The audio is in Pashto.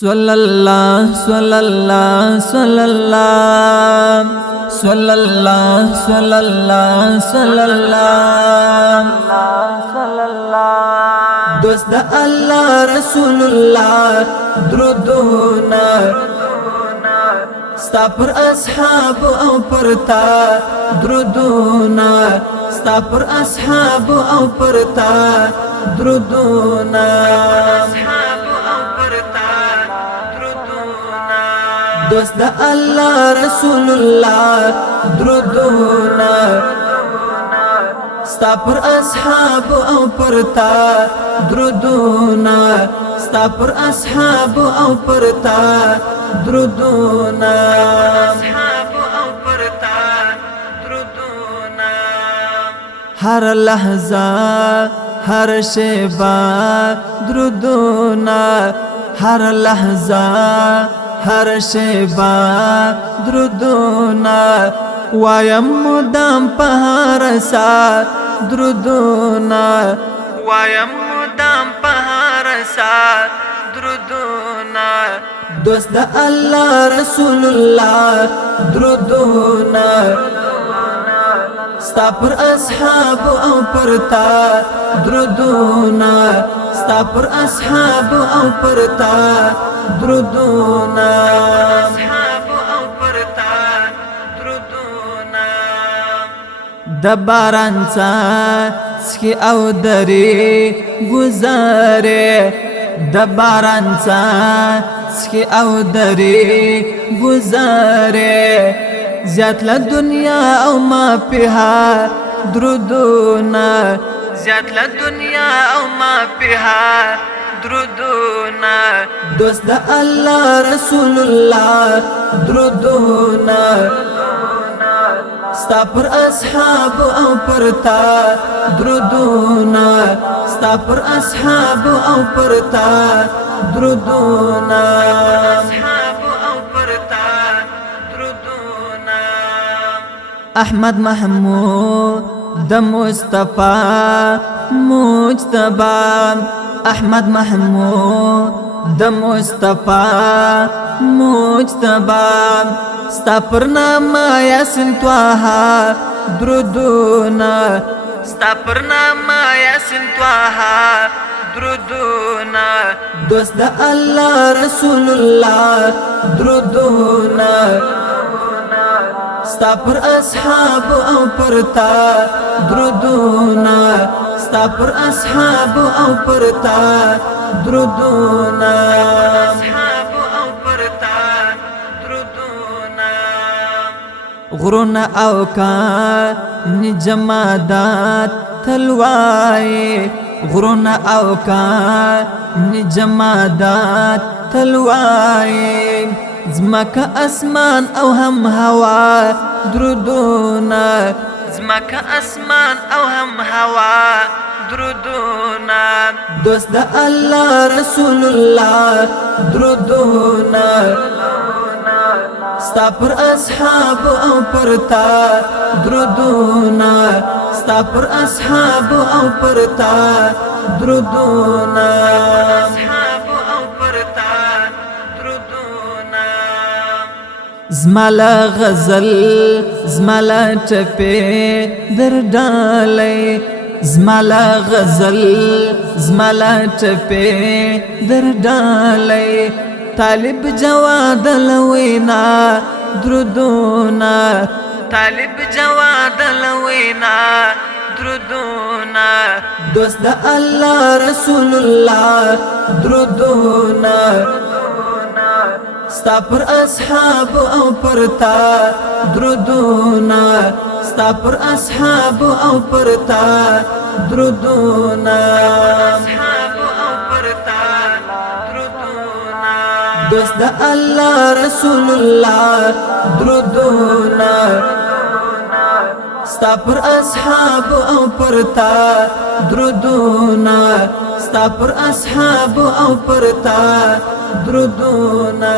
صلى الله صلى الله صلى الله صلى الله صلى الله صلى الله صلى الله دوست الله رسول الله درودنا ستا پر اصحاب او پرتا درودنا ستا پر اصحاب او پرتا درودنا دوست الله رسول الله درودنا ستا پر اصحاب او پرتا درودنا ستا پر اصحاب او پرتا درودنا هر لحظه هر شیبه درودنا هر لحظه هر شیبه درودنا وایم مدام په هر سات درودنا وایم مدام په هر سات درودنا دوست د الله رسول الله درودنا ستا پر اصحاب او پرتا درودنا ستا پر اصحاب او پرتا درودنا د باران څاڅکي او درې گزارې د باران څاڅکي او درې گزارې زیات له دنیا او ما پها درودنا زیات له دنیا او ما پها درودنا دوست د الله رسول الله درودنا ستا پر اصحاب او پرتا درودنا ستا پر اصحاب او پرتا درودنا احمد محمود د مصطفی مجتبی احمد محمود د مصطفی مجتبی ستا پر نام یاسین طه درودنا ستا پر نام یاسین طه درودنا دوست د الله رسول الله درودنا ستا پر اصحاب او پرتا درودنا ستا پر اصحاب او پرتا درودنا غرون او کان جمادات تلوای غرون او کان جمادات تلوای زمکا اسمان او هم هوا درودنا زمکا اسمان او هم هوا درودنا دوست د الله رسول الله درودنا ستا پر اصحاب او پرتا درودنا ستا پر اصحاب او پرتا درودنا زمالا غزل زمالا ټپه در ډالې زمالا غزل زمالا ټپه در ډالې طالب جواد لوینا درودنا طالب جواد لوینا درودنا دوست د الله رسول الله درودنا ستا پر اصحاب او پرتا درودنا ستا پر اصحاب او پرتا درودنا دوست د الله رسول الله درودنا ستا پر اصحاب او پرتا درودنا ستا پر اصحاب او پرتا درودنا